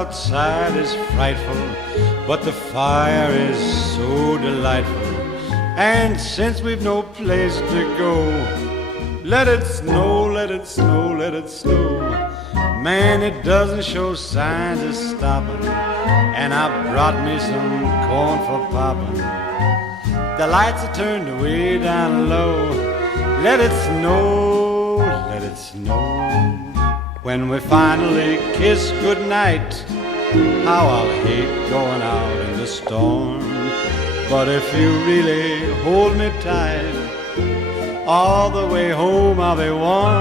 outside is frightful, but the fire is so delightful. And since we've no place to go, let it snow, let it snow, let it snow. Man, it doesn't show signs of stopping, and I brought me some corn for popping. The lights are turned way down low. Let it snow, let it snow. When we finally kiss goodnight, how I'll hate going out in the storm. But if you really hold me tight, all the way home I'll be warm.